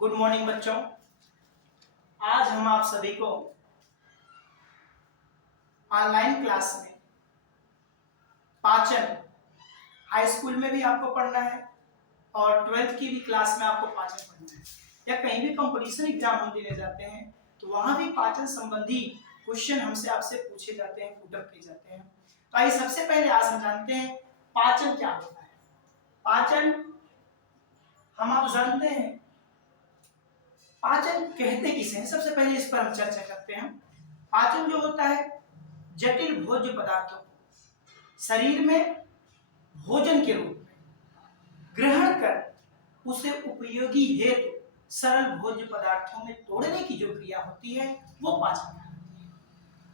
Good morning बच्चों। आज हम आप सभी को ऑनलाइन क्लास में पाचन हाई स्कूल में भी आपको पढ़ना है और 12th की भी क्लास में आपको पाचन पढ़ना है, या कहीं भी कंपटीशन एग्जाम हम देने जाते हैं तो वहां भी पाचन संबंधी क्वेश्चन हमसे आपसे पूछे जाते हैं, पुटअप किए जाते हैं। तो आइए सबसे पहले आज हम जानते हैं पाचन क्या होता है। पाचन हम आप जानते हैं पाचन कहते किसे हैं, सबसे पहले इस पर हम चर्चा करते हैं। पाचन जो होता है जटिल भोज्य पदार्थों को शरीर में भोजन के रूप में ग्रहण कर उसे उपयोगी हेतु सरल भोज्य पदार्थों में तोड़ने की जो क्रिया होती है वो पाचन कहलाती है।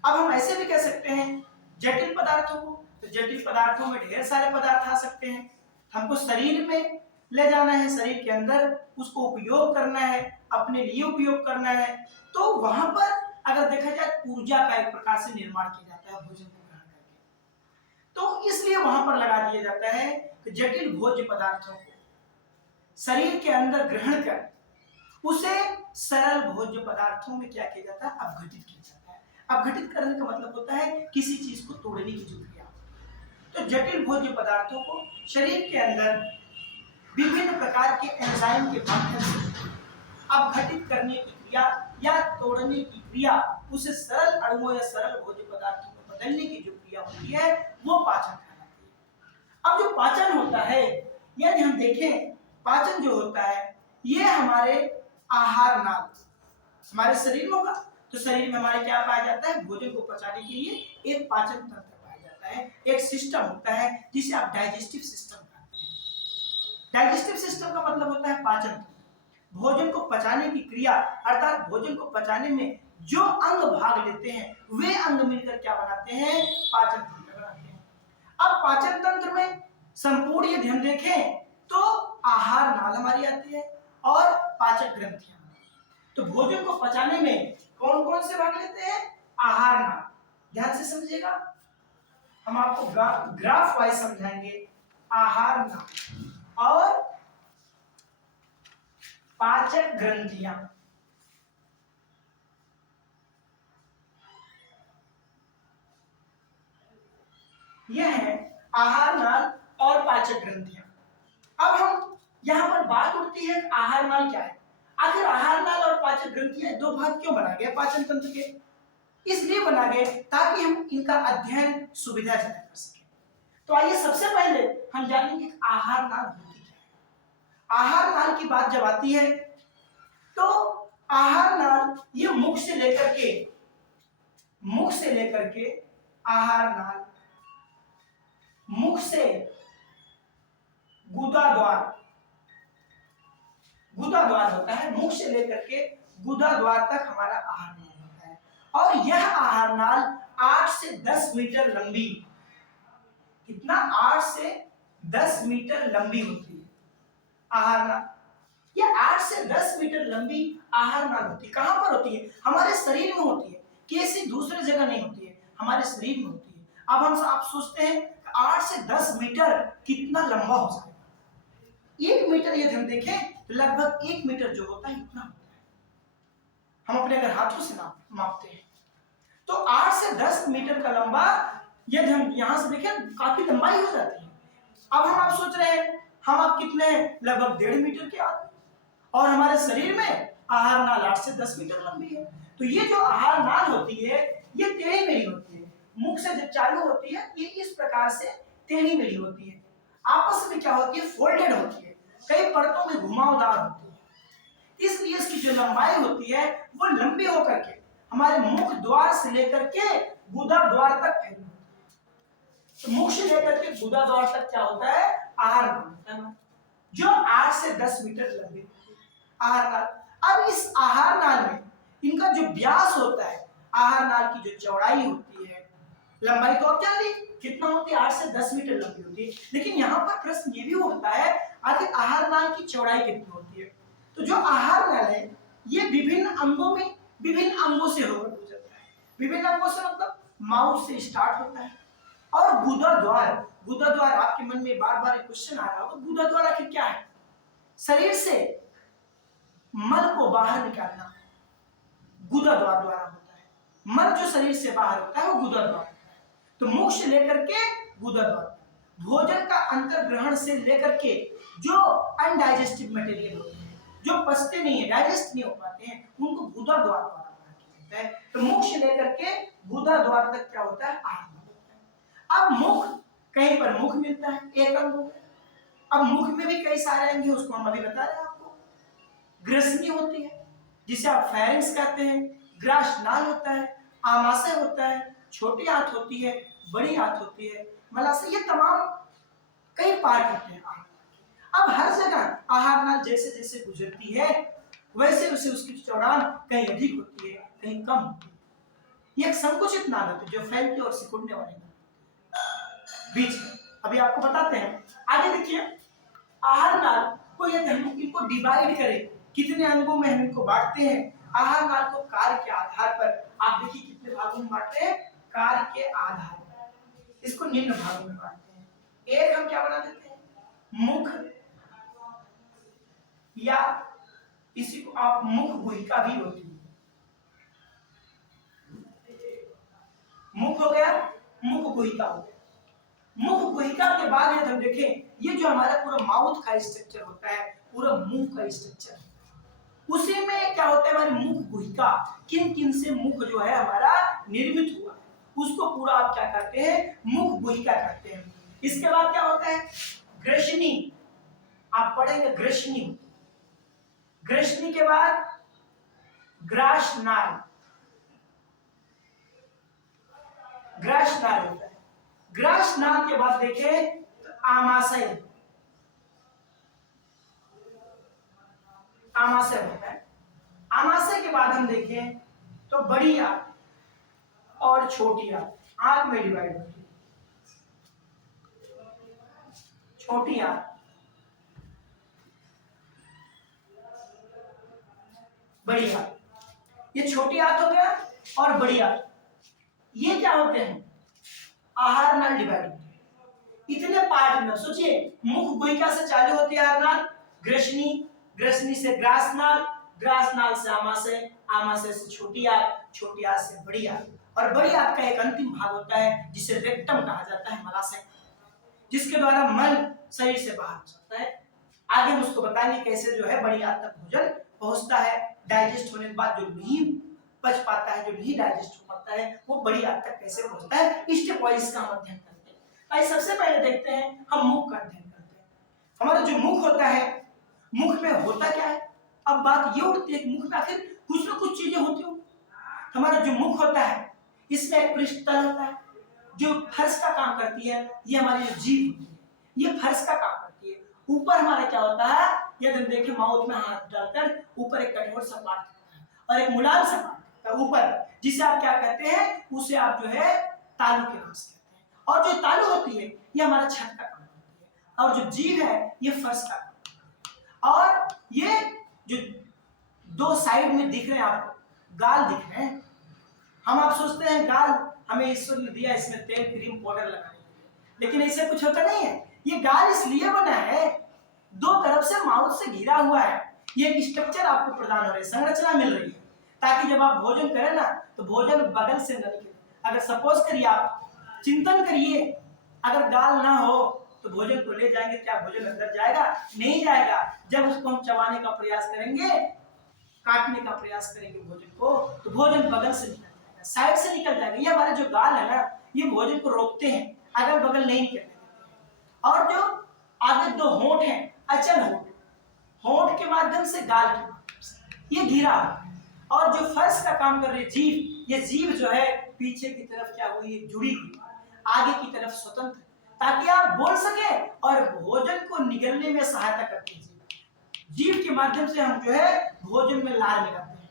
अब हम ऐसे भी कह सकते हैं जटिल पदार्थों को, तो जटिल पदार्थों में ढेर सारे पदार्थ आ सकते हैं, हमको शरीर में ले जाना है, शरीर के अंदर उसको उपयोग करना है, अपने लिए उपयोग करना है, तो वहां पर अगर देखा जाए ऊर्जा का एक प्रकार से निर्माण किया जाता है भोजन को ग्रहण करके। तो इसलिए वहां पर लगा दिया जाता है कि जटिल भोज्य पदार्थों को शरीर के अंदर ग्रहण कर उसे सरल भोज्य पदार्थों में क्या किया जाता है, अपघटित किया जाता है। अपघटित करने का मतलब होता है किसी चीज को तोड़ने की जो क्रिया। तो जटिल भोज्य पदार्थों को शरीर के अंदर विभिन्न प्रकार के एंजाइम के माध्यम से अपघटित करने की क्रिया या तोड़ने की क्रिया, उसे सरल अणुओं या सरल भोज्य पदार्थों में बदलने की जो क्रिया होती है वो पाचन कहलाती है। अब जो पाचन होता है, यदि हम देखें पाचन जो होता है ये हमारे आहार नाल हमारे शरीर में होगा, तो शरीर में हमारे क्या पाया जाता है, भोजन को पचाने के लिए एक पाचन तंत्र पाया जाता है, एक सिस्टम होता है जिसे आप डाइजेस्टिव सिस्टम कहते हैं। डाइजेस्टिव सिस्टम का मतलब होता है पाचन तंत्र, भोजन को पचाने की क्रिया, अर्थात भोजन को पचाने में जो अंग भाग लेते हैं वे अंग मिलकर क्या बनाते हैं, पाचन तंत्र बनाते हैं। अब पाचन तंत्र में संपूर्ण यदि हम देखें तो आहार नाल हमारी आती है और पाचक ग्रंथियां। तो भोजन को पचाने में कौन कौन से भाग लेते हैं, आहार नाल। ध्यान से समझिएगा, हम आपको ग्राफ वाइज समझाएंगे। आहार नाल और पाचक ग्रंथियां, यह है आहार नाल और पाचक ग्रंथियां। अब हम यहां पर बात उठती है आहार नाल क्या है। आखिर आहार नाल और पाचक ग्रंथियां दो भाग क्यों बनाए गए पाचन तंत्र के, इसलिए बना गए ताकि हम इनका अध्ययन सुविधाजनक कर सकें। तो आइए सबसे पहले हम जानेंगे आहार नाल होती क्या है। आहार नाल की बात जब आती है तो आहार नाल ये मुख से लेकर के आहार नाल, मुख से गुदा द्वार होता है, मुख से लेकर के गुदा द्वार तक हमारा आहार नाल होता है। और यह आहार नाल 8 से 10 मीटर लंबी, कितना, 8 से 10 मीटर लंबी होती है आहार नाल। यह 8 से 10 मीटर लंबी आहार नाल होती है। कहां पर होती है, हमारे शरीर में होती है, किसी दूसरे जगह नहीं होती है, हमारे शरीर में होती है। अब आप सोचते हैं 8 से 10 मीटर कितना लंबा हो जाएगा। 1 मीटर यदि हम देखें तो लगभग 1 मीटर जो होता है इतना होता है, हम अपने अगर हाथों से मापते हैं तो 8 से 10 मीटर का लंबा यदि हम यहां से देखें काफी लंबाई हो जाती है। अब हम आप सोच रहे हैं हम आप कितने, लगभग 1.5 मीटर के आदमी, और हमारे शरीर में आहार नाल 8 से 10 मीटर लंबी है। तो ये जो आहार नाल होती है ये टेढ़ी मेढ़ी होती है, मुख से जब चालू होती है ये इस प्रकार से टेढ़ी मेढ़ी होती है, आपस में क्या होती है, फोल्डेड होती है, कई परतों में घुमावदार होती है। इसलिए इसकी जो लंबाई होती है वो लंबी होकर के हमारे मुख द्वार से लेकर के गुदा द्वार तक फैली होती है। तो मुख से लेकर के गुदा द्वार तक क्या होता है, आहार नाल होता है, जो 8 से 10 मीटर लंबी होती है आहार नाल। अब इस आहार नाल में इनका जो व्यास होता है, आहार नाल की जो चौड़ाई होती है, लंबाई तो आप जान ली कितना होती है, 8 से 10 मीटर लंबी होती है, लेकिन यहाँ पर प्रश्न ये भी उठता है आखिर आहार नाल की चौड़ाई कितनी होती है। तो जो आहार नाल है ये विभिन्न अंगों से होकर गुजरता है। विभिन्न अंगों से मतलब माउथ से स्टार्ट होता है और गुदा द्वार आपके मन में बार बार क्वेश्चन आ रहा होगा, गुदा द्वार आखिर क्या है। शरीर से मल को बाहर निकालना गुदा द्वार द्वारा होता है। मल जो शरीर से बाहर होता है वो गुदा द्वार होता है। तो मुख से लेकर के गुदा द्वार, भोजन का अंतर ग्रहण से लेकर के जो अनडाइजेस्टिव मटेरियल होते हैं, जो पचते नहीं है, डाइजेस्ट नहीं हो पाते हैं, उनको गुदा द्वार द्वारा होता है। तो मुख से लेकर के गुदा द्वार तक क्या होता है, आहार होता है। अब मुख, कहीं पर मुख मिलता है, एक अंग हो गया। अब मुख में भी कई सारे अंग हैं, उसको हम अभी बता रहे हैं आपको। ग्रसनी होती है जिसे आप फेरिंक्स कहते हैं, ग्रासनाल होता है, आमाशय होता है, छोटी आंत होती है, बड़ी आंत होती है, मलाशय, ये तमाम कई पार्ट होते हैं आहार। अब हर जगह आहार नाल जैसे जैसे गुजरती है वैसे वैसे उसकी चौड़ान कहीं अधिक होती है, कहीं कम होती है। ये एक संकुचित नाल होती है जो फैलती और सिकुड़ने वाली नाल बीच में। अभी आपको बताते हैं, आगे देखिए। आहार नाल को यदि हम इनको डिवाइड करें, कितने अंगों में हम इनको बांटते हैं, आहार नाल को कार्य के आधार पर आप देखिए कितने भागों में बांटते हैं, कार्य के आधार पर इसको निम्न भागों में बांटते हैं। एक हम क्या बना देते हैं, मुख, या इसी को आप मुख गुहिका भी बोलते हैं। मुख हो गया, मुख गुहिका हो गया। मुख गुहिका के बाद यदि हम देखें, ये जो हमारा पूरा माउथ का स्ट्रक्चर होता है, पूरा मुंह का स्ट्रक्चर, उसी में क्या होता है, हमारी मुख गुहिका, किन किन से मुख जो है हमारा निर्मित हुआ है, उसको पूरा आप क्या कहते हैं, मुख गुहिका कहते हैं। इसके बाद क्या होता है, ग्रसनी, आप पढ़ेंगे ग्रसनी। ग्रसनी के बाद ग्रासनाल, ग्रासनाल होता है। ग्रासनाल के बाद देखें तो आमाशय, आमाशय होता है। आमाशय के बाद हम देखें तो बड़ी आंत और छोटी आंत, आंत में डिवाइड होती है। छोटी आंत, बड़ी आंत, ये छोटी आंत हो गया और बड़ी आंत, ये क्या होते हैं, आहार नाल डिवाइड होते हैं। इतने पार्ट में सोचिए, मुख गुहिका से चालू होती है आहार नाल, ग्रसनी, ग्रसनी से ग्रासनाल, ग्रासनाल से आमाशय, आमाशय से छोटी आंत, छोटी आंत से बड़ी आंत, और बड़ी आंत का एक अंतिम भाग होता है जिसे रेक्टम कहा जाता है, मलाशय, जिसके द्वारा मल शरीर से बाहर जाता है। आगे हम उसको बताएंगे कैसे जो है बड़ी आंत तक भोजन पहुंचता है। डाइजेस्ट होने के बाद जो नहीं पच पाता है, जो नहीं डाइजेस्ट हो पाता है, वो बड़ी आंत तक कैसे पहुंचता है, स्टेप वाइज का हम अध्ययन करते हैं। आइए सबसे पहले देखते हैं हम मुख का अध्ययन करते हैं। हमारा जो मुख होता है, मुख में होता क्या है, अब बात ये उठती है कि मुख में आखिर कुछ ना कुछ चीजें होती हो। हमारा जो मुख होता है, इसमें एक पृष्ठतल होता है जो फर्श का काम करती है, ये हमारी जो जीभ होती है, ये फर्श का काम करती है। ऊपर हमारा क्या होता है, यदि हम देखें माउथ में हाथ डालकर, ऊपर एक कठोर सा पार्ट होता है और एक मुलायम सा पार्ट होता है ऊपर, जिसे आप क्या कहते हैं, उसे आप जो है तालु के नाम से कहते हैं। और जो तालु होती है ये हमारा छत का काम करती है, और जो जीभ है ये फर्श का काम करती है। और ये जो दो साइड में दिख रहे हैं आपको, गाल दिख रहे हैं, हम आप सोचते हैं गाल हमें ईश्वर ने दिया इसमें तेल क्रीम पाउडर लगाने के लिए, लेकिन ऐसे कुछ होता नहीं है। ये गाल इसलिए बना है, दो तरफ से माउथ से घिरा हुआ है, ये एक स्ट्रक्चर आपको प्रदान हो रही है, संरचना मिल रही है, ताकि जब आप भोजन करें ना तो भोजन बगल से न निकले। अगर सपोज करिए, आप चिंतन करिए, अगर गाल ना हो तो भोजन को ले जाएंगे, क्या भोजन अंदर जाएगा, नहीं जाएगा। जब उसको हम चबाने का प्रयास करेंगे, काटने का प्रयास करेंगे भोजन को, तो भोजन बगल से निकल जाएगा, साइड से निकल जाएगा। ये हमारे जो गाल है ना, ये भोजन को रोकते हैं, अगल बगल नहीं निकलने देते हैं। और जो आगे दो होंठ हैं, अचल होंठ, होंठ के माध्यम से, गाल के माध्यम से ये घिरा है। और जो फर्श का काम कर रही है जीभ, ये जीभ जो है पीछे की तरफ क्या हुई, जुड़ी हुई, आगे की तरफ स्वतंत्र, ताकि आप बोल सके और भोजन को निगलने में सहायता करती है। जीभ के माध्यम से हम जो है भोजन में लार मिलाते हैं।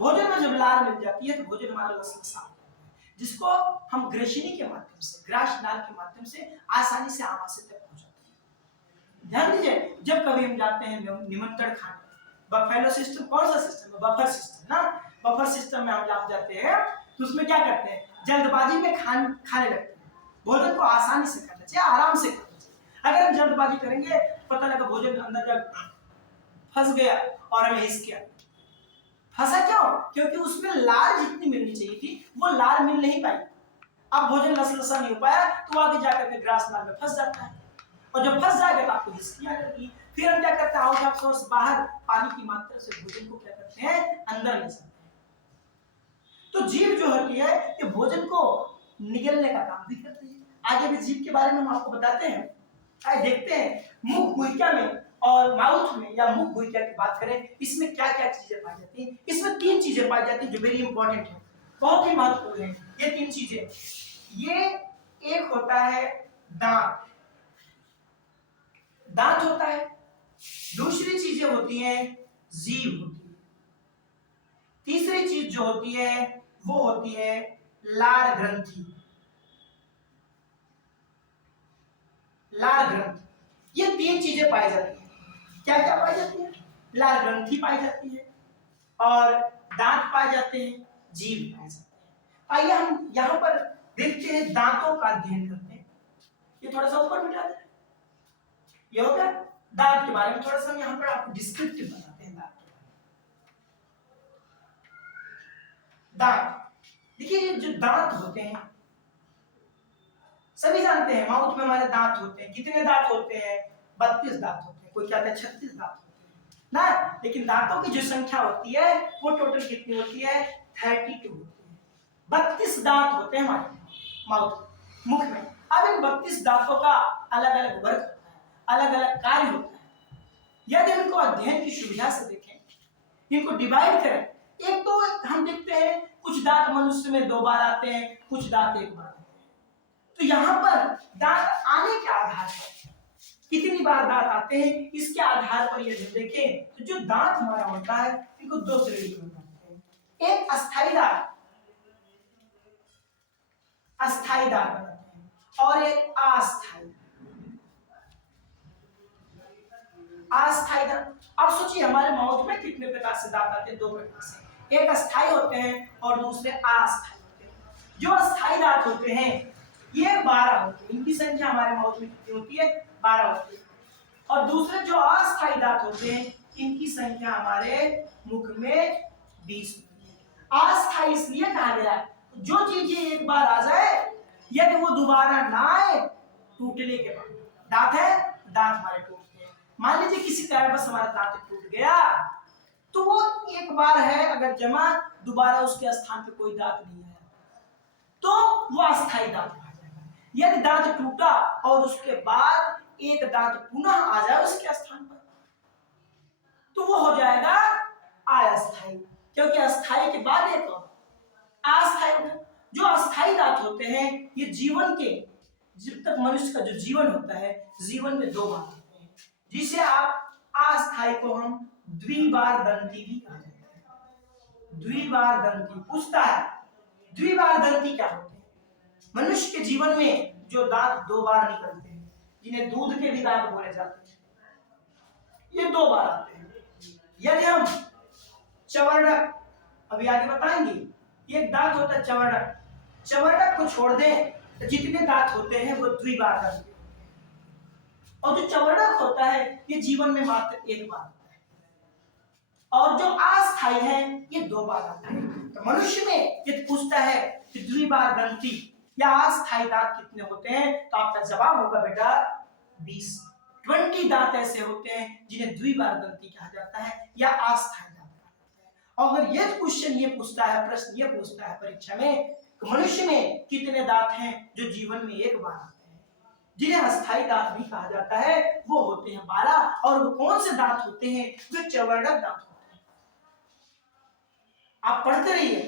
भोजन में जब लार मिल जाती है तो भोजन हमारा लसलसा होता है, जिसको हम ग्रसनी के माध्यम से, ग्रासनाल के माध्यम से आसानी से आमाशय तक पहुंचाते हैं। ध्यान दीजिए, जब कभी हम जाते हैं निमंत्रण खाने, बफेलो सिस्टम कौन सा सिस्टम है, बफर सिस्टम ना, बफर सिस्टम में हम जाते हैं तो उसमें क्या करते हैं, जल्दबाजी में खाने लगते हैं। भोजन को आसानी से करना चाहिए, आराम से करना चाहिए। अगर हम जल्दबाजी करेंगे, पता लगा भोजन अंदर जब फंस गया और हमें हिस किया। फंसा क्यों? क्योंकि उसमें लार जितनी मिलनी चाहिए थी वो लार मिल नहीं पाई। अब भोजन लसलसा नहीं हो पाया तो आगे जाकर के ग्रास नाल में फंस जाता है, और जब फंस जाएगा तो आपको हिचकी आ जाएगी। फिर हम क्या करते हैं, आउट ऑफ सोर्स बाहर पानी की मात्रा से भोजन को क्या करते हैं, अंदर ले सकते हैं। तो जीभ जो होती है ये भोजन को निगलने का काम भी करती है। आगे भी जीभ के बारे में हम आपको बताते हैं। आइए देखते हैं मुख गुहिका में और माउथ में या मुख गुहिका की बात करें, इसमें क्या क्या चीजें पाई जाती हैं। इसमें 3 चीजें पाई जाती हैं जो वेरी इंपॉर्टेंट है, बहुत ही महत्वपूर्ण है ये 3 चीजें। ये एक होता है दांत, दांत होता है। दूसरी चीजें होती हैं जीभ होती है। तीसरी चीज जो होती है वो होती है लार ग्रंथि। लार ग्रंथि, ये 3 चीजें पाई जाती हैं। क्या क्या पाई जाती है? लार ग्रंथि पाई जाती है और दांत पाए जाते हैं, जीभ पाए जाते हैं। आइए हम यहां पर देखते हैं, दांतों का अध्ययन करते हैं। ये थोड़ा सा ऊपर बिठा दें। ये हो गया दांत के बारे में, थोड़ा सा यहां पर आपको डिस्क्रिप्टिव बताते हैं दांत के बारे में। दांत देखिए, ये जो दांत होते हैं सभी जानते हैं, माउथ में हमारे दांत होते हैं। कितने दांत होते हैं? 32 दांत होते हैं। कोई कहता है 36 दांत होते हैं ना, लेकिन दांतों की जो संख्या होती है वो टोटल कितनी होती है? 32 होती है। 32 दांत होते हैं हमारे माउथ मुख में। अब इन 32 दांतों का अलग अलग वर्ग होता है, अलग अलग कार्य होता है। यदि इनको अध्ययन की सुविधा से देखें, इनको डिवाइड करें, एक तो हम देखते हैं कुछ दांत मनुष्य में 2 बार आते हैं, कुछ दांत 1 बार आते हैं। तो यहां पर दांत आने के आधार पर कितनी बार दांत आते हैं, इसके आधार पर यदि देखें तो जो दांत हमारा होता है इनको 2 श्रेणी में बांटते हैं। एक अस्थायी दांत, अस्थायी दांत बनाते हैं, और एक अस्थायी, अस्थायी दांत। अब सोचिए हमारे माउथ में कितने प्रकार से दांत आते हैं? 2 प्रकार से, एक अस्थायी होते हैं और दूसरे अस्थायी होते हैं। जो अस्थायी दांत होते हैं ये 12 होते हैं, इनकी संख्या हमारे माउथ में कितनी होती है? 12 होती है। और दूसरे जो अस्थायी दांत होते हैं इनकी संख्या हमारे मुख में 20 होती है। अस्थायी इसलिए कहा गया है, जो चीज एक बार आ जाए यदि वो दोबारा ना आए, टूटने के बाद, दांत है, दांत हमारे टूटते हैं। मान लीजिए किसी कारणवश हमारा दांत टूट गया तो वो एक बार है अगर जमा, दोबारा उसके स्थान पे कोई दांत नहीं है तो वो अस्थायी दांत कहा जाएगा। यदि दांत टूटा और उसके बाद एक दांत पुनः आ जाए उसके स्थान पर तो वो हो जाएगा अस्थायी, क्योंकि अस्थायी के बाद एक और अस्थायी होगा। जो अस्थायी दांत होते हैं ये जीवन के, जब तक मनुष्य का जो जीवन होता है, जीवन में 2 बार होते हैं, जिसे आप अस्थायी को हम द्विबार दंती भी कहा जाता है। द्विबार दंती पूछता है, द्विबार दंती क्या होते हैं? मनुष्य के जीवन में जो दांत 2 बार निकलते हैं, जिन्हें दूध के भी दांत बोले जाते हैं, ये 2 बार आते हैं। यदि हम चवर्णक, अभी आगे बताएंगे, एक दांत होता है चवर्णक, चवर्णक को छोड़ दें तो जितने दांत होते हैं वो द्विबार दंती होते हैं। और जो चवर्णक होता है ये जीवन में मात्र 1 बार होता है, और जो अस्थायी है ये 2 बार आता है। तो मनुष्य में यदि पूछता है कि द्विबार दंती या अस्थायी दांत कितने होते हैं, तो आपका जवाब होगा बेटा 20 दांत ऐसे होते हैं जिन्हें द्विबार दंती कहा जाता है या अस्थायी दांत कहा जाता है। और अगर ये क्वेश्चन ये पूछता है, प्रश्न ये पूछता है परीक्षा में, तो मनुष्य में कितने दांत हैं जो जीवन में 1 बार आते हैं, जिन्हें अस्थायी दांत भी कहा जाता है, वो होते हैं 12। और वो कौन से दांत होते हैं? जो चवर्णक दांत होते हैं। आप पढ़ते रहिए,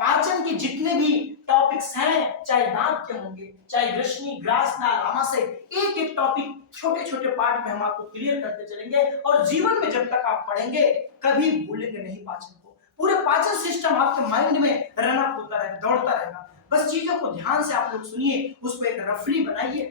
पाचन के जितने भी टॉपिक्स हैं, चाहे दांत के होंगे, चाहे ग्रसनी, ग्रास, नाल, आमाशय, एक एक टॉपिक छोटे छोटे पार्ट में हम आपको क्लियर करते चलेंगे। और जीवन में जब तक आप पढ़ेंगे कभी भूलेंगे नहीं पाचन को। पूरे पाचन सिस्टम आपके माइंड में रन अप होता रहेगा, दौड़ता रहेगा। बस चीजों को ध्यान से आप लोग सुनिए, उसको एक रफली बनाइए।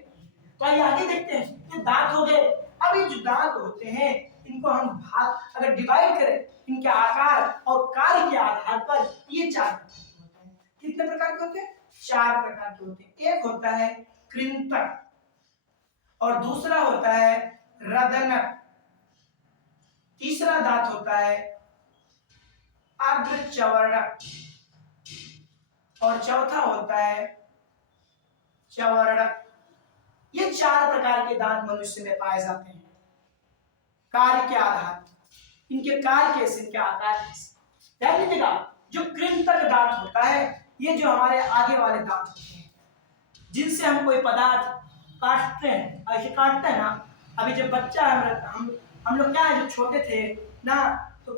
तो आइए आगे देखते हैं, ये दांत हो गए। अब ये जो दांत होते हैं इनको हम भाग अगर डिवाइड करें, इनके आकार और कार्य के आधार पर ये 4 प्रकार के होते हैं। कितने प्रकार के होते हैं? 4 प्रकार के होते हैं। एक होता है कृंतक, और दूसरा होता है रदनक, तीसरा दांत होता है अग्रचवर्णक और चौथा होता है चवर्णक। ये 4 प्रकार के दांत मनुष्य में पाए जाते हैं। कार्य के आधार पर इनके कार्य कैसे, इनके आकार कैसे, ध्यान दीजिएगा। जो कृंतक दांत होता है, ये जो हमारे आगे वाले दांत होते हैं, जिनसे हम कोई पदार्थ काटते हैं, ऐसे काटते हैं ना। अभी जब बच्चा हम लोग क्या है, जब छोटे थे ना, तो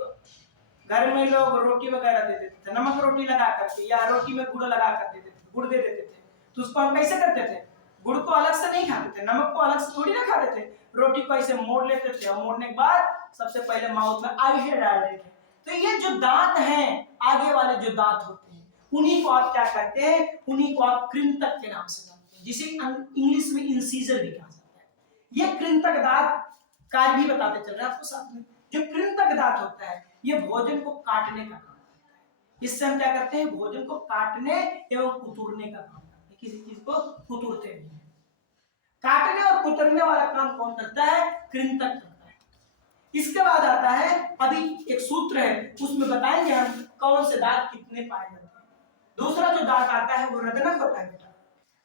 घर में लोग रोटी वगैरह दे देते थे, नमक रोटी लगा करके, या रोटी में गुड़ लगा कर देते थे, गुड़ दे देते थे। तो उसको हम कैसे करते थे, गुड़ को अलग से नहीं खाते थे, नमक को अलग से थोड़ी ना खाते थे, रोटी को ऐसे मोड़ लेते थे और मोड़ने के बाद सबसे पहले माउथ में ऐसे डाल देते थे। तो ये जो दांत हैं, आगे वाले जो दांत होते हैं, उन्हीं को आप क्या कहते हैं, उन्हीं को आप कृंतक के नाम से जानते हैं, जिसे इंग्लिश में इंसीजर भी कहा जाता है। ये कृंतक दांत कार्य भी बताते चल रहे हैं आपको साथ में। जो कृंतक दांत होता है, ये भोजन को काटने का काम करता है। इससे हम क्या करते हैं, भोजन को काटने एवं कुतरने का काम करते हैं, किसी चीज को कुतरते हैं। काटने और कुतरने वाला काम कौन करता है, कृंतक करता है। इसके बाद आता है, अभी एक सूत्र है, उसमें बताएंगे हम कौन से दांत कितने पाए जाते हैं। दूसरा जो दांत आता है वो रदनक होता है बेटा।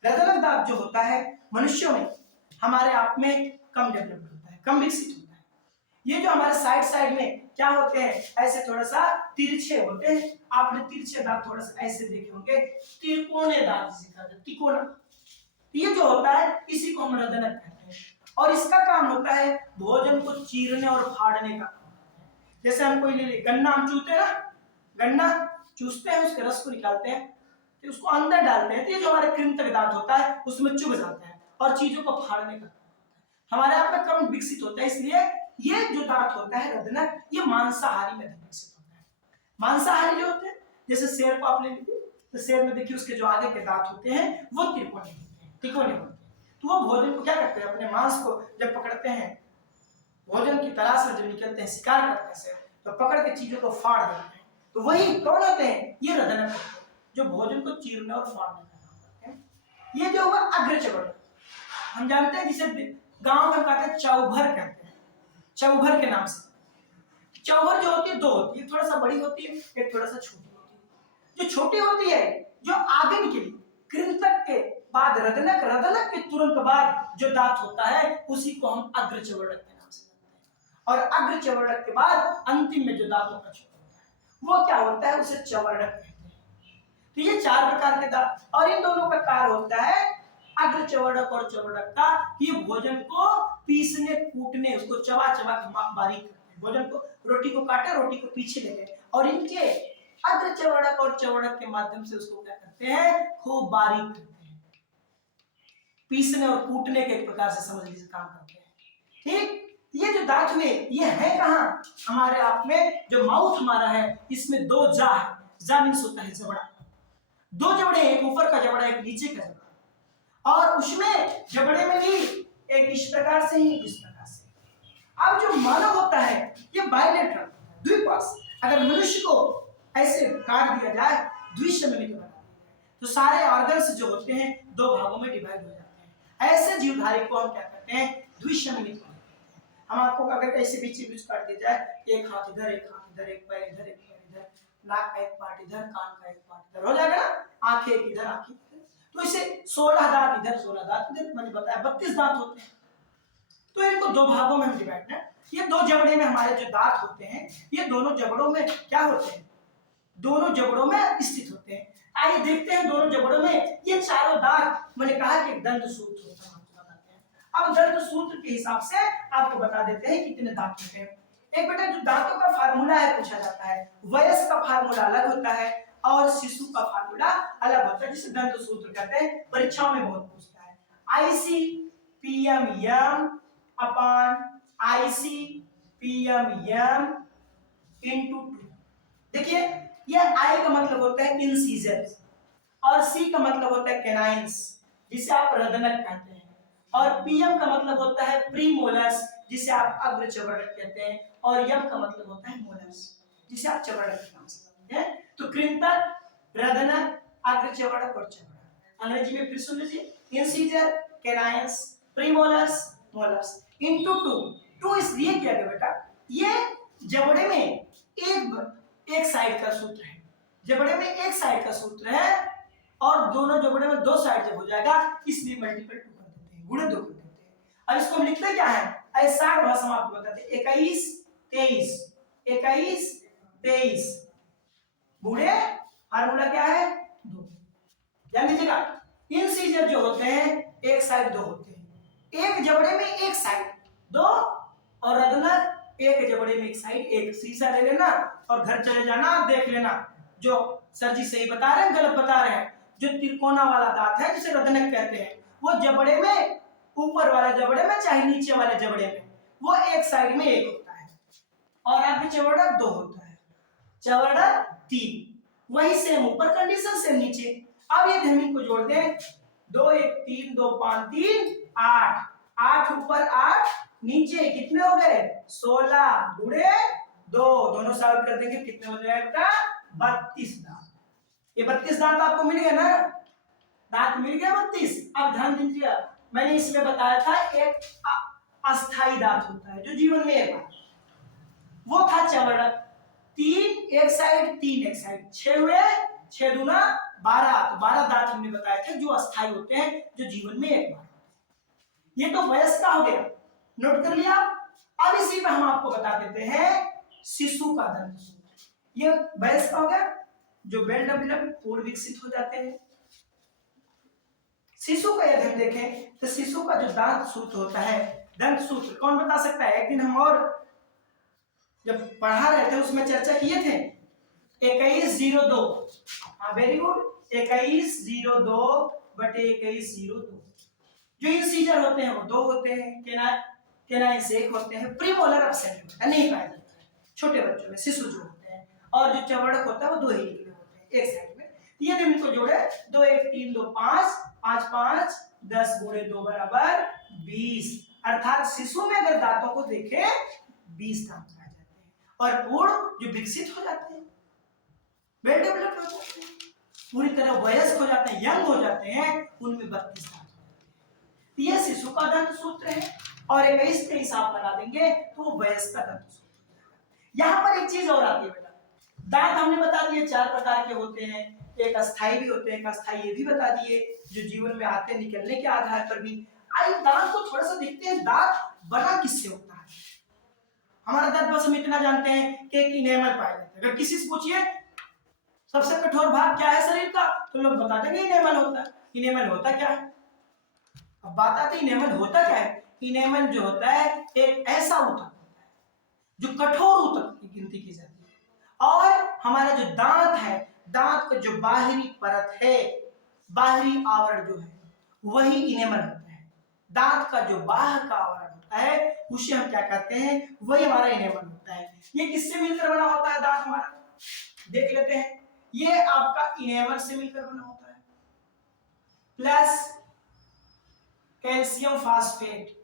रदनक दांत जो होता है मनुष्यों में, हमारे आप में कम डेवलप होता है, कम विकसित होता है। ये जो हमारे साइड में क्या होते हैं, ऐसे थोड़ा सा तिरछे होते हैं। आपने तिरछे दांत थोड़ा सा ऐसे देखे होंगे, त्रिकोणीय दांत जिसे कहते हैं, त्रिकोण। ये जो होता है, इसी को हम रदनक कहते हैं। और इसका काम होता है भोजन को चीरने और फाड़ने का। जैसे हम कोई गन्ना हम चूते हैं ना, गन्ना चूसते हैं, उसके रस को निकालते हैं, तो उसको अंदर डालते हैं, तो ये जो हमारे कृंतक दांत होता है उसमें चुभ जाता है और चीजों को फाड़ने का हमारे आप में कम विकसित होता है। इसलिए ये जो दांत होता है रदनक, ये मांसाहारी में विकसित होता है। मांसाहारी जो होते हैं, जैसे शेर को आप ले लीजिए, तो शेर में देखिए उसके जो आगे के दांत होते हैं वो त्रिकोणीय होते हैं, त्रिकोणीय होते हैं। तो वो भोजन को क्या करते हैं, अपने मांस को जब पकड़ते हैं, भोजन की तलाश में जब निकलते हैं, शिकार करते हैं, तो पकड़ के चीजों को फाड़ देते हैं। तो वही कौन होते हैं, ये रदनक, जो भोजन को चीरने और फाड़ने का काम करते हैं। ये जो हुआ अग्रचवर्णक, हम जानते हैं, जिसे गांव में कहते हैं चौभर कहते हैं, चौभर के नाम से। चौभर जो होती है दो होती है, थोड़ा सा बड़ी होती है, एक थोड़ा सा छोटी होती है। जो छोटी होती है, जो आगे निकली, कृंतक के बाद रदनक, रदनक के तुरंत बाद जो दांत होता है उसी को हम अग्रचवर्णक के नाम से जानते हैं। और अग्रचवर्णक के बाद अंतिम में जो दांतों का छोटा होता है वो क्या होता है, उसे चवर्णक कहते हैं। तो ये 4 प्रकार के दांत, और इन दोनों का कार्य होता है अग्रचवर्णक और चवर्णक का, ये भोजन को पीसने कूटने, उसको चबा चबा बारीक करते हैं। भोजन को, रोटी को काटे, रोटी को पीछे ले गए, और इनके अग्रचवर्णक और चवर्णक के माध्यम से उसको क्या करते हैं, खूब बारीक करते हैं। पीसने और कूटने के एक प्रकार से समझ लीजिए काम करते हैं। ठीक, ये जो दांत हुए, ये है कहाँ, हमारे आप में जो माउथ हमारा है, इसमें 2 जा है। जा मीन्स होता है जबड़ा, 2 जबड़े, एक ऊपर का जबड़ा, एक नीचे का जबड़ा, और उसमें जबड़े में भी एक इस प्रकार से ही, इस प्रकार से। अब जो मानव होता है ये बाइलेटरल, द्विपार्श्व। अगर मनुष्य को ऐसे काट दिया जाए, द्विसममित बना दिया जाए, तो सारे ऑर्गन्स जो होते हैं 2 भागों में डिवाइड हो जाते हैं। ऐसे जीवधारी को हम क्या कहते हैं, द्विसममित। हम आपको अगर ऐसे बीच बीच काट दिया जाए, एक हाथ इधर, एक हाथ इधर, एक पैर इधर, एक पैर इधर, नाक का एक पार्ट इधर, कान का एक पार्ट इधर, हो जाएगा ना, आंखें एक इधर, आंखें इधर। तो इसे 16 दांत इधर, 16 दांत इधर, मैंने बताया 32 दांत होते हैं। तो इनको 2 भागों में हम डिवाइड है। ये 2 जबड़े में हमारे जो दांत होते हैं, ये दोनों जबड़ों में क्या होते हैं, दोनों जबड़ों में स्थित होते हैं। आइए देखते हैं दोनों जबड़ों में ये चारों दांत, मैंने कहा कि दंत सूत्र होता है, आपको बताते हैं। अब दंत सूत्र के हिसाब से आपको बता देते हैं कितने दांत होते हैं। एक बेटा जो दांतों का फार्मूला है पूछा जाता है, वयस्क का फार्मूला अलग होता है और शिशु का फार्मूला अलग होता है, जिसे दंत सूत्र कहते हैं। परीक्षाओं में बहुत पूछता है, ICPM अपॉन ICPM into 2। देखिए, यह I का मतलब होता है इंसीजर और C का मतलब होता है कैनाइंस, जिसे आप रदनक कहते हैं, और PM का मतलब होता है प्रीमोलर्स, जिसे आप अग्रचवर्णक कहते हैं, और M का मतलब होता है मोलर्स, जिसे आप चवर्णक के नाम से जानते हैं। तो कृंतक, रदनक, अग्रचवर्णक और चवर्णक। अंग्रेजी में फिर सुन लीजिए, incisor, canines, premolars, molars into 2। 2 इसलिए किया गया बेटा, ये जबड़े में एक साइड का सूत्र है, जबड़े में एक साइड का सूत्र है और दोनों जबड़े में दो साइड जब हो जाएगा इसलिए मल्टीपल 2 कर देते हैं, गुणे 2 कर देते हैं। अब इसको हम लिखते क्या है, ऐसा भाषा में आपको बताते हैं 21 23 21 23 गुणे फार्मूला क्या है 2। ध्यान दीजिएगा इंसीजर जो होते हैं एक साइड 2 होते हैं, एक जबड़े में एक साइड 2 और अदनर एक जबड़े में एक साइड 1। शीशा ले लेना और घर चले जाना, देख लेना जो सर जी सही बता रहे हैं गलत बता रहे हैं। जो त्रिकोणा वाला दांत है जिसे रदनक कहते हैं वो जबड़े में, ऊपर वाले जबड़े में चाहे नीचे वाले जबड़े में, वो एक साइड में एक होता है और आगे चौड़ा 2 होता है, चौड़ा 3। वही सेम ऊपर कंडीशन सेम नीचे। अब ये ध्वनि को जोड़ दें 2 1 3 2 5 3 8 8 ऊपर 8 नीचे कितने हो गए 16 गुणे 2, दोनों साइड कर देंगे कितने हो जाएगा 32 दांत। ये 32 दांत आपको मिल गया ना, दांत मिल गया 32। अब ध्यान दीजिए मैंने इसमें बताया था एक अस्थाई दांत होता है जो जीवन में एक बार, वो था चवड़ा 3 एक साइड 3 एक साइड, 6 हुए 6 दूना 12, तो 12 दांत हमने बताया था जो अस्थाई होते हैं जो जीवन में एक बार। ये तो वयस्क का हो गया, नोट कर लिया। अब इसी पे हम आपको बता देते हैं शिशु का दंत सूत्र। ये वयस्क का हो गया जो वेल डेवलप्ड पूर्ण विकसित हो जाते हैं। शिशु का यदि हम देखें तो शिशु का जो दांत सूत्र होता है, दंत सूत्र कौन बता सकता है? एक दिन हम और जब पढ़ा रहे थे उसमें चर्चा किए थे 2102। हाँ वेरी गुड, 2102 बटे 2102। जो इंसीजर होते हैं वो 2 होते हैं, केनाइन से 1 होते हैं, प्रीमोलर एब्सेंट होता है, नहीं पाया जाता है छोटे बच्चों में, शिशु जो होते हैं, और जो चवड़क होता है वो 2 ही निकले होते हैं एक साइड में। ये जब इनको जोड़े 2 1 3 2 5 5 5 10 गुणे 2 बराबर 20, अर्थात शिशु में अगर दांतों को देखें 20 दांत पाए जाते हैं और पूर्ण जो विकसित हो जाते हैं, वेल डेवलप्ड हो जाते हैं, पूरी तरह वयस्क हो जाते हैं, यंग हो जाते हैं, उनमें 32 दांत हो जाते हैं। ये शिशु का दंत सूत्र है और 21 के हिसाब लगा देंगे तो वो वयस्क का दंत सूत्र। यहाँ पर एक चीज और आती है बेटा, दांत हमने बता दिए 4 प्रकार के होते हैं, एक अस्थाई भी होते हैं, एक अस्थाई ये भी बता दिए जो जीवन में आते हैं निकलने के आधार पर भी। आइए दांत को थोड़ा सा देखते हैं, दांत बना किससे होता है। हमारा दांत बस हम इतना जानते हैं कि एक इनेमल पाया जाता है। अगर किसी से पूछिए सबसे कठोर भाग क्या है शरीर का तो लोग बता देंगे इनेमल होता है। इनेमल होता क्या है? अब बात आती है इनेमल होता क्या है। इनेमल जो होता है एक ऐसा ऊतक होता है जो कठोर ऊतक की गिनती की जाती है, और हमारा जो दांत है, दांत का जो बाहरी परत है, बाहरी आवरण जो है वही इनेमल होता है। दांत का जो बाहर का आवरण होता है उसे हम क्या कहते हैं, वही हमारा इनेमल होता है। ये किससे मिलकर बना होता है दांत हमारा, देख लेते हैं। ये आपका इनेमल से मिलकर बना होता है plus calcium phosphate.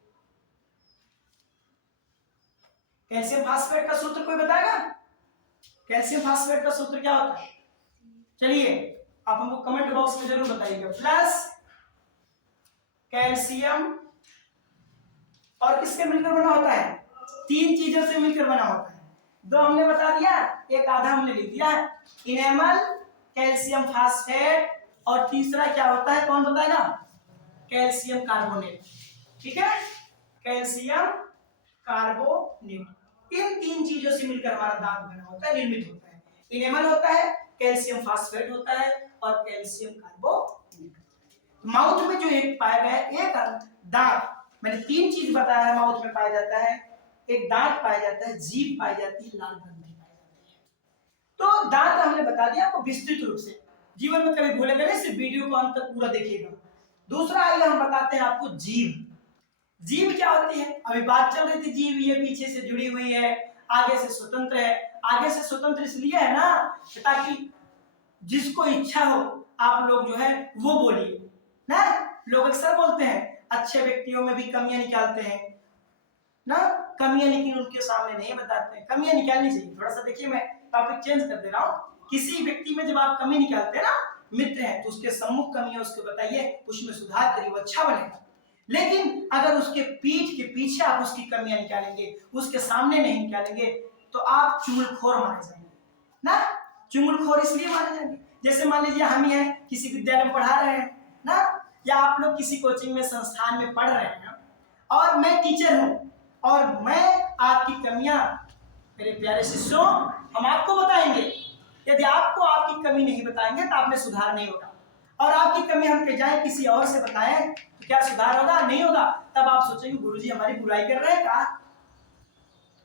Calcium phosphate का सूत्र कोई बताएगा? कैल्शियम फास्फेट का सूत्र क्या होता है? चलिए आप हमको कमेंट बॉक्स में जरूर बताइएगा। प्लस कैल्शियम और किसके मिलकर बना होता है? 3 चीजों से मिलकर बना होता है। 2 हमने बता दिया, एक आधा हमने लिख दिया है, इनेमल, कैल्शियम फास्फेट, और तीसरा क्या होता है कौन बताएगा? Calcium carbonate. ठीक है, कैल्शियम कार्बोनेट। इन 3 चीजों से मिलकर हमारा दांत बना होता है, निर्मित होता है। इनेमल होता है, कैल्शियम फास्फेट होता है और कैल्शियम कार्बोनेट। माउथ में जो एक पाया गया एक दांत, मैंने 3 चीज बताया है माउथ में पाया जाता है, एक दांत पाया जाता है, जीभ पाई जाती है, लाल ग्रंथि पाई जाती है। तो दांत हमने बता दिया आपको विस्तृत रूप से, जीवन में कभी भूलेगा नहीं, सिर्फ वीडियो को अंत तक पूरा देखिएगा। दूसरा आइए हम बताते हैं आपको जीभ। जीभ क्या होती है? अभी बात चल रही थी जीभ ये पीछे से जुड़ी हुई है, आगे से स्वतंत्र है। आगे से स्वतंत्र इसलिए है ना ताकि जिसको इच्छा हो आप लोग जो है वो बोलिए ना। लोग अक्सर बोलते हैं अच्छे व्यक्तियों में भी कमियां निकालते हैं ना, कमियां लेकिन उनके सामने नहीं बताते हैं। कमियां निकालनी चाहिए। थोड़ा सा देखिए मैं टॉपिक चेंज कर दे रहा हूँ। किसी व्यक्ति में जब आप कमी निकालते हैं ना, मित्र है तो उसके सम्मुख कमियां उसको बताइए, उसमें सुधार करिए, वो अच्छा बनेगा। लेकिन अगर उसके पीठ के पीछे आप उसकी कमियां निकालेंगे, उसके सामने नहीं निकालेंगे, तो आप चुगलखोर माने जाएंगे ना। चुगलखोर इसलिए माने जाएंगे, जैसे मान लीजिए हम ही हैं, किसी विद्यालय में पढ़ा रहे हैं ना, या आप लोग किसी कोचिंग में संस्थान में पढ़ रहे हैं और मैं टीचर हूं और मैं आपकी कमियां, मेरे प्यारे शिष्यों, हम आपको बताएंगे। यदि आपको आपकी कमी नहीं बताएंगे तो आप में सुधार नहीं होगा, और आपकी कमी हम कह जाए किसी और से बताएं तो क्या सुधार होगा? नहीं होगा। तब आप सोचेंगे गुरुजी हमारी बुराई कर रहे हैं का।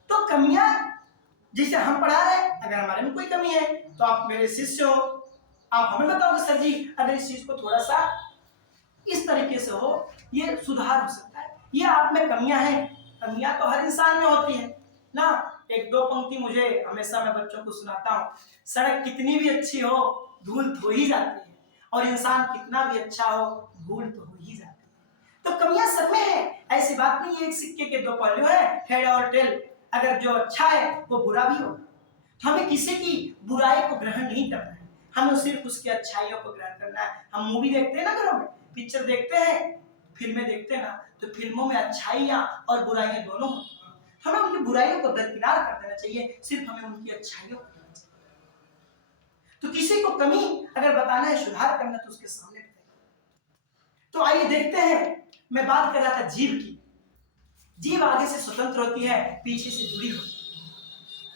तो कमियां जैसे हम पढ़ा रहे हैं, अगर हमारे में कोई कमी है तो आप मेरे शिष्य हो, आप हमें बताओगे सर जी अगर इस चीज को थोड़ा सा इस तरीके से हो, ये सुधार हो सकता है, ये आप में कमियां हैं। कमियां तो हर इंसान में होती है ना। एक दो पंक्ति मुझे हमेशा मैं बच्चों को सुनाता हूँ, सड़क कितनी भी अच्छी हो धूल तो ही जाती है, और इंसान कितना भी अच्छा हो भूल तो हो ही जाती है। तो कमियां सब में है, ऐसी बात नहीं है, एक सिक्के के दो पहलू है, हेड और टेल। अगर जो अच्छा है वो बुरा भी होगा। हमें किसी की बुराई को ग्रहण नहीं करना है, हमें सिर्फ उसकी अच्छाइयों को ग्रहण करना है। हम मूवी देखते हैं ना, घरों में पिक्चर देखते हैं, फिल्में देखते हैं ना, तो फिल्मों में अच्छाइयां और बुराइयां दोनों होती हैं। हमें उनकी बुराइयों को दरकिनार कर देना चाहिए, सिर्फ हमें उनकी अच्छाइयों को करना चाहिए। तो किसी को कमी अगर बताना है, सुधार करना, तो उसके सामने बताइए। तो आइए देखते हैं, मैं बात कर रहा था जीव की। जीव आगे से स्वतंत्र होती है, पीछे से जुड़ी होती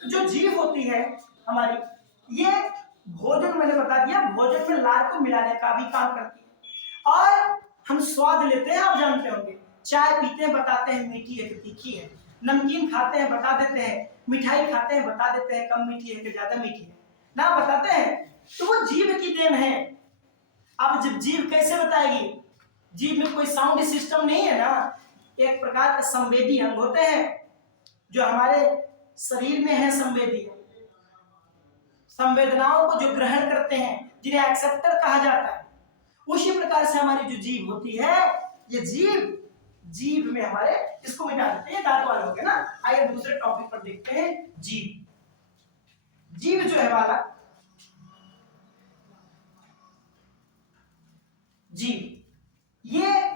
है। जो जीव होती है हमारी, ये भोजन मैंने बता दिया, भोजन में लार को मिलाने का भी काम करती है, और हम स्वाद लेते हैं, आप जानते होंगे, चाय पीते हैं बताते हैं मीठी है कि तीखी है, नमकीन खाते हैं बता देते हैं, मिठाई खाते हैं बता देते हैं कम मीठी है कि ज्यादा मीठी है ना, बताते हैं। तो वो जीव की देन है। अब जब जीव कैसे बताएगी, जीव में कोई साउंड सिस्टम नहीं है ना, एक प्रकार का संवेदी अंग होते हैं जो हमारे शरीर में है, संवेदी संवेदनाओं को जो ग्रहण करते हैं, जिन्हें एक्सेप्टर कहा जाता है। उसी प्रकार से हमारी जो जीव होती है, ये जीव में हमारे, इसको मिटा देते हैं, दांत वाले हो गए ना। आइए दूसरे टॉपिक पर देखते हैं, जीव जो है वाला, जीव ये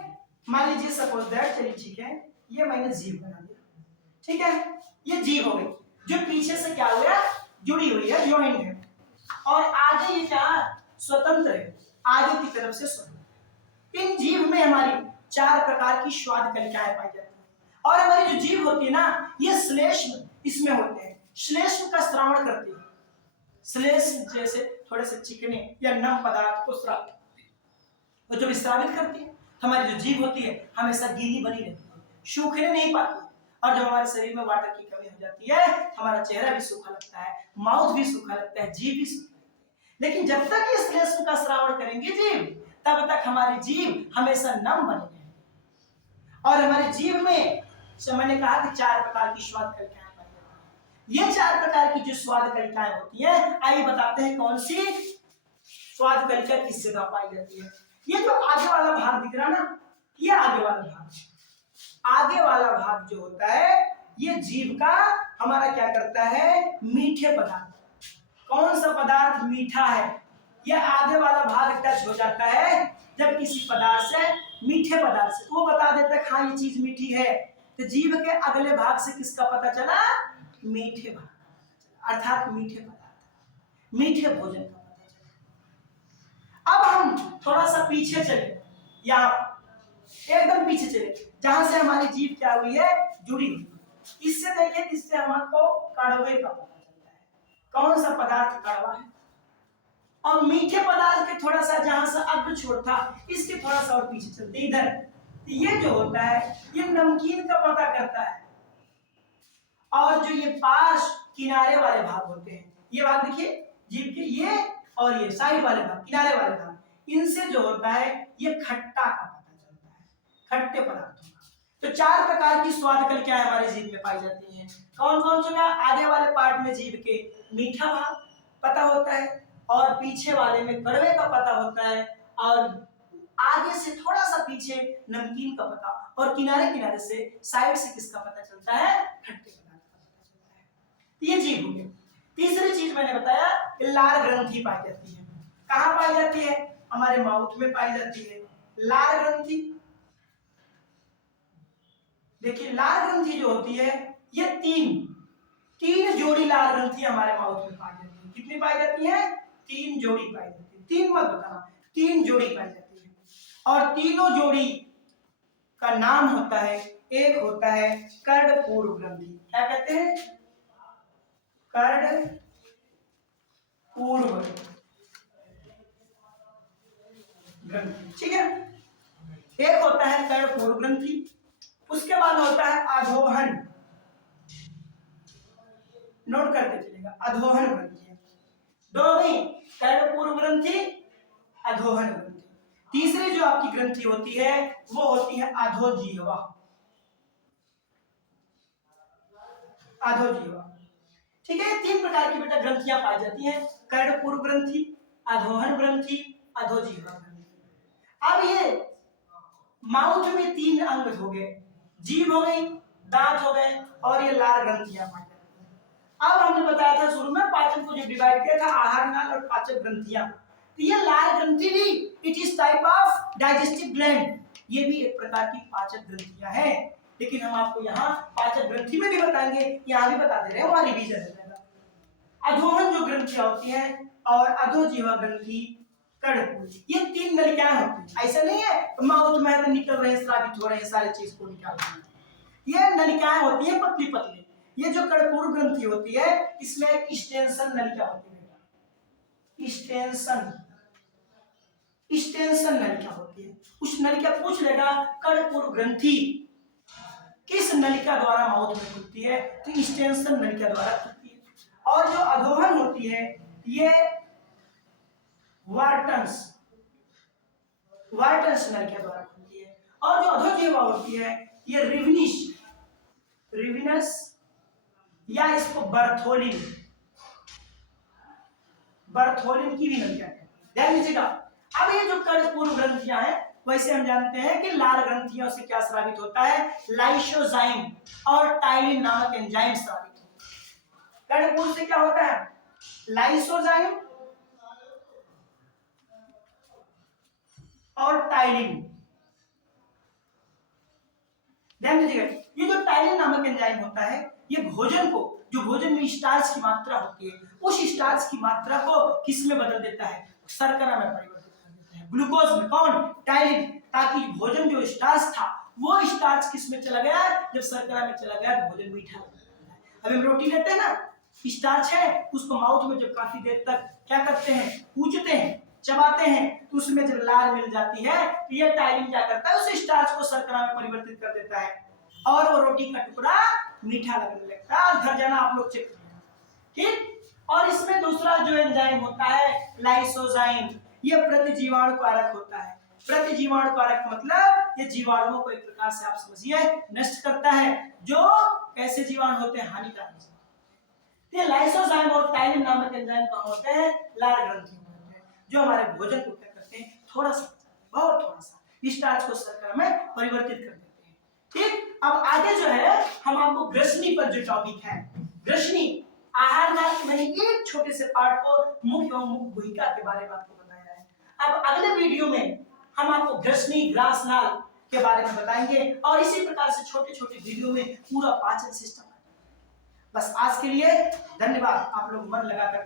मान लीजिए सपोज दैट, चलिए ठीक है, ये मैंने जीव बना दिया, ठीक है, ये जीव हो गई, जो पीछे से क्या हुआ, जुड़ी हुई है, ज्वाइंट है, और आगे ये क्या स्वतंत्र है, आगे की तरफ से स्वतंत्र। इन जीव में हमारी 4 प्रकार की स्वाद कलिकाएं पाई जाती है, और हमारी जो जीव होती है ना, ये श्लेष्म इसमें होते हैं, श्लेष्म का श्रावण करती है। श्लेष्म जैसे थोड़े से चिकने या नम पदार्थ को श्रावित, वो जब श्रावित करती है, हमारी जो जीव होती है हमेशा गीली बनी रहती है, सूखने नहीं पाती है। और जब हमारे शरीर में वाटर की कमी हो जाती है, हमारा चेहरा भी सूखा लगता है, माउथ भी सूखा लगता है, जीभ भी सूखा लगती है। लेकिन जब तक इस श्लेष्म का श्रावण करेंगे जीव, तब तक हमारी जीभ हमेशा नम बनी रहेगी। और हमारे जीव में मैंने कहा कि 4 प्रकार की स्वाद कलिकाएं पाई जाती हैं। ये 4 प्रकार की जो स्वाद कलिकाएं होती हैं, आइए बताते हैं कौन सी स्वाद कलिका किस जगह पाई जाती है। ये जो आगे वाला भाग दिख रहा ना, ये आगे वाला भाग जो होता है, ये जीव का हमारा क्या करता है, मीठे पदार्थ, कौन सा पदार्थ मीठा है, ये आगे वाला भाग टच हो जाता है जब किसी पदार्थ से, मीठे पदार्थ से, वो बता देता है हाँ ये चीज मीठी है। तो जीव के अगले भाग से किसका पता चला, मीठे भाग, अर्थात मीठे पदार्थ, मीठे भोजन का पता चला। अब हम थोड़ा सा पीछे चले, यहाँ एकदम पीछे चले, जहां से हमारी जीभ क्या हुई है, जुड़ी हुई। इससे देखिए, इससे हमको कड़वे का पता चलता है, कौन सा पदार्थ कड़वा है। और मीठे पदार्थ के थोड़ा सा जहां से अग्र छोर था, इसके थोड़ा सा और पीछे चलते इधर, तो ये जो होता है ये नमकीन का पता करता है। और जो ये पास किनारे वाले भाग होते हैं, ये भाग देखिए जीभ के, ये और ये साइड वाले भाग, किनारे वाले भाग, इनसे जो होता है ये खट्टा का पता चलता है, खट्टे पदार्थों का। तो 4 प्रकार की स्वाद कलिकाएं हमारे जीभ में पाई जाती हैं। कौन कौन सा? आगे वाले पार्ट में जीभ के मीठा भाग पता होता है, और पीछे वाले में कड़वे का पता होता है, और आगे से थोड़ा सा पीछे नमकीन का पता, और किनारे किनारे से, साइड से किसका पता चलता है, खट्टे पदार्थ का पता चलता है। ये जीभ हो गई। तीसरी चीज मैंने बताया, लार ग्रंथि पाई जाती है। कहाँ पाई जाती है, हमारे माउथ में पाई जाती है लार ग्रंथि। देखिए लार ग्रंथि जो होती है, ये 3 3 जोड़ी लाल ग्रंथियां हमारे माउथ में पाई जाती हैं। कितनी पाई जाती हैं? 3 जोड़ी पाई जाती है। 3 मत बताना, 3 जोड़ी पाई जाती है। और तीनों जोड़ी का नाम होता है, एक होता है कर्णपूर्व ग्रंथि। क्या कहते हैं? कर्णपूर्व ग्रंथि। ठीक है, एक होता है कर्णपूर्व ग्रंथि, उसके बाद होता है अधोहन। नोट करते चलेगा, अधोहन ग्रंथि। दो नहीं, कर्णपूर्व ग्रंथि, अधोहन ग्रंथि। तीसरी जो आपकी ग्रंथि होती है वो होती है अधोजिह्वा। अधोजिह्वा, ठीक है। 3 प्रकार की बेटा ग्रंथियां पाई जाती हैं, कर्णपूर्व ग्रंथि, अधोहन ग्रंथि, अधोजिह्वा ग्रंथि। अब ये माउथ में 3 अंग हो गए, जीभ हो गई, दांत हो गए और ये लार ग्रंथियां पाई जाती हैं। अब हमने बताया था शुरू में पाचन को जो डिवाइड किया था आहार नाल और पाचक ग्रंथियां। तो ये लार ग्रंथि भी it is type of digestive gland, ये भी एक प्रकार की पाचक ग्रंथियां हैं। लेकिन हम आपको यहाँ पाचक ग्रंथि में भी बताएंगे, यहाँ भी बता दे रहे हैं, वहां रिवीजन है। अधोहन जो ग्रंथियां होती हैं और अधोजिह्वा ग्रंथि, कर्णपूर्व, ये 3 नलिकाएं होती हैं। ऐसा नहीं है माउथ में तो निकल रहे हैं, स्रावित हो रहे हैं, सारे चीज को निकाल रहे हैं। ये नलिकाएं होती हैं पतली पतली। ये जो कर्णपूर्व ग्रंथि होती है इसमें एक स्टेंशन नलिका होती है, स्टेंशन नलिका होती है। उस नलिका पूछ लेगा कर्णपूर्व ग्रंथि किस नलिका द्वारा माउथ में खुलती है, तो स्टेंशन नलिका द्वारा खुलती है। और जो अधोहन होती है ये वार्टन्स नलिका द्वारा खुलती है। और जो अधोजिह्वा होती है ये रिविनस या इसको बर्थोलिन की भी नलिका कहते हैं। ध्यान दीजिएगा। अब ये जो कर्णपूर्व ग्रंथियां हैं वैसे हम जानते हैं कि लार ग्रंथियों से क्या स्रावित होता है, लाइसोजाइम और टाइलिन नामक एंजाइम स्रावित होता है। कर्णपूर्व से क्या होता है, लाइसोजाइम और टाइलिन। ध्यान दीजिएगा, ये जो टाइलिन नामक एंजाइम होता है ये भोजन को, जो भोजन में स्टार्च की मात्रा होती है उस स्टार्च की मात्रा को किस में बदल देता है, शर्करा में परिवर्तित कर देता है, ग्लूकोज में। कौन? टाइलिन। ताकि भोजन जो स्टार्च था वो स्टार्च किस में चला गया, जब शर्करा में चला गया तो भोजन मीठा हो जाता है। अभी हम रोटी लेते हैं ना, स्टार्च है उसको माउथ में जब काफी देर तक क्या करते हैं, कूचते हैं, चबाते हैं, तो उसमें जब लार मिल जाती है तो ये टाइलिन क्या करता है, उस स्टार्च को शर्करा में परिवर्तित कर देता है और वो रोटी का टुकड़ा मीठा लगने लगता है। और घर जाना आप लोग चेक करें, ठीक। और इसमें दूसरा जो एंजाइम होता है लाइसोजाइम, ये प्रतिजीवाणु कारक होता है। प्रतिजीवाणु कारक मतलब ये जीवाणुओं को एक प्रकार से आप समझिए नष्ट करता है। जो कैसे जीवाणु होते हैं, हानिकारक। ये लाइसोजाइम और टाइलिन नामक एंजाइम कहाँ होते हैं, लार ग्रंथि में होते हैं, जो हमारे भोजन को क्या करते हैं, थोड़ा सा, बहुत थोड़ा सा स्टार्च को शर्करा में परिवर्तित कर देते हैं। ठीक। अब आगे जो है हम आपको ग्रसनी पर जो टॉपिक है, ग्रसनी आहार नाल के मैंने एक छोटे से पार्ट को मुख्य और मुख्य भूमिका के बारे में आपको बताया है। अब अगले वीडियो में हम आपको ग्रसनी ग्रास नाल के बारे में बताएंगे और इसी प्रकार से छोटे छोटे वीडियो में पूरा पाचन सिस्टम। बस आज के लिए धन्यवाद। आप लोग मन लगाकर